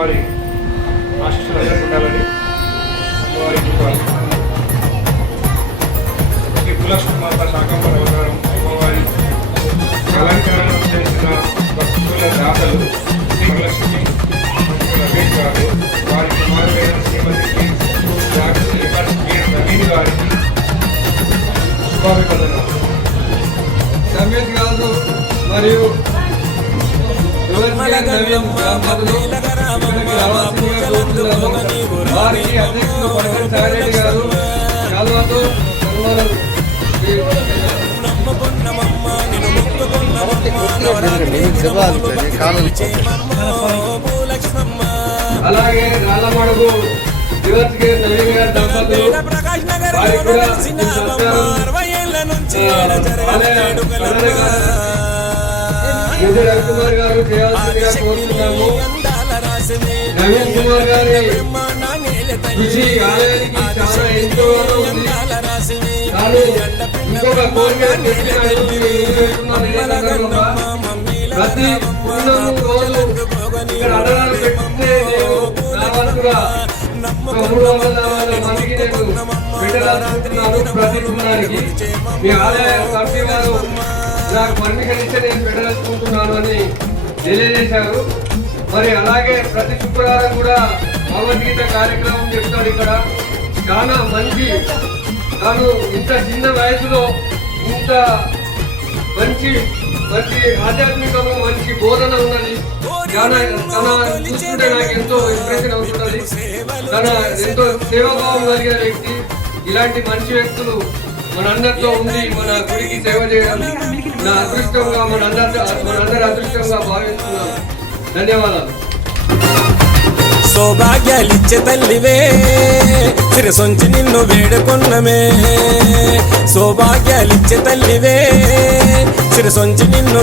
అమ్మవారి ఆశీస్సులు అందరికీ ఉండాలని అమ్మవారికి శ్రీ కులలక్ష్మి మాత శాకంబర అవతారం అమ్మవారి అలంకరణలో చేసిన భక్తుల దాతలు శ్రీ కులలక్ష్మి రమేష్ గారు, వారి కుమారుడైన శ్రీమతి నవీన్ గారికి శుభాభివందనాలు. రమేష్ గారు మరియు వారికి అధ్యక్షులు పడకల సాయిరెడ్డి గారు కాలువతో అలాగే రాళ్ళమడుగు దివస్కి నవీన్ గారి దంపతులు వారికి కూడా రవికుమార్ గారు చేయాల్సిందిగా కోరుతున్నాము. నవీన్ కుమార్ గారి కృషి ఆలయానికి చాలా ఎంతో ఉంది. తాను ఇంకొక కోరిక ప్రతి పూర్ణము రోజు ఇక్కడ అన్నదానం పెట్టితే నేను నా వంతుగా 300 మందికి నేను పెట్టాలనుకుంటున్నాను. ప్రతి బృందానికి మీ ఆలయ కమిటీ వారు నాకు పర్మిషన్ ఇస్తే నేను పెట్టాలనుకుంటున్నాను అని తెలియజేశారు. మరి అలాగే ప్రతి శుక్రవారం కూడా భగవద్గీత కార్యక్రమం చెప్తాడు. ఇక్కడ చాలా మంచి, తాను ఇంత చిన్న వయసులో ఇంత మంచి మంచి ఆధ్యాత్మికము మంచి బోధన ఉన్నది. తన చూస్తుంటే నాకు ఎంతో ఇంప్రెషన్ అవుతున్నది. తన ఎంతో సేవాభావం కలిగిన వ్యక్తి. ఇలాంటి మంచి వ్యక్తులు మనందరితో ఉండి మన గుడికి సేవ చేయడం నా అదృష్టంగా మనందరి అదృష్టంగా భావిస్తున్నాను. ధన్యవాదాలు. సౌభాగ్యాలిచ్చే తల్లివే శిరసొంచి నిన్ను వేడుకొన్నమే. సౌభాగ్యాలిచ్చే తల్లివే శిరసొంచి నిన్ను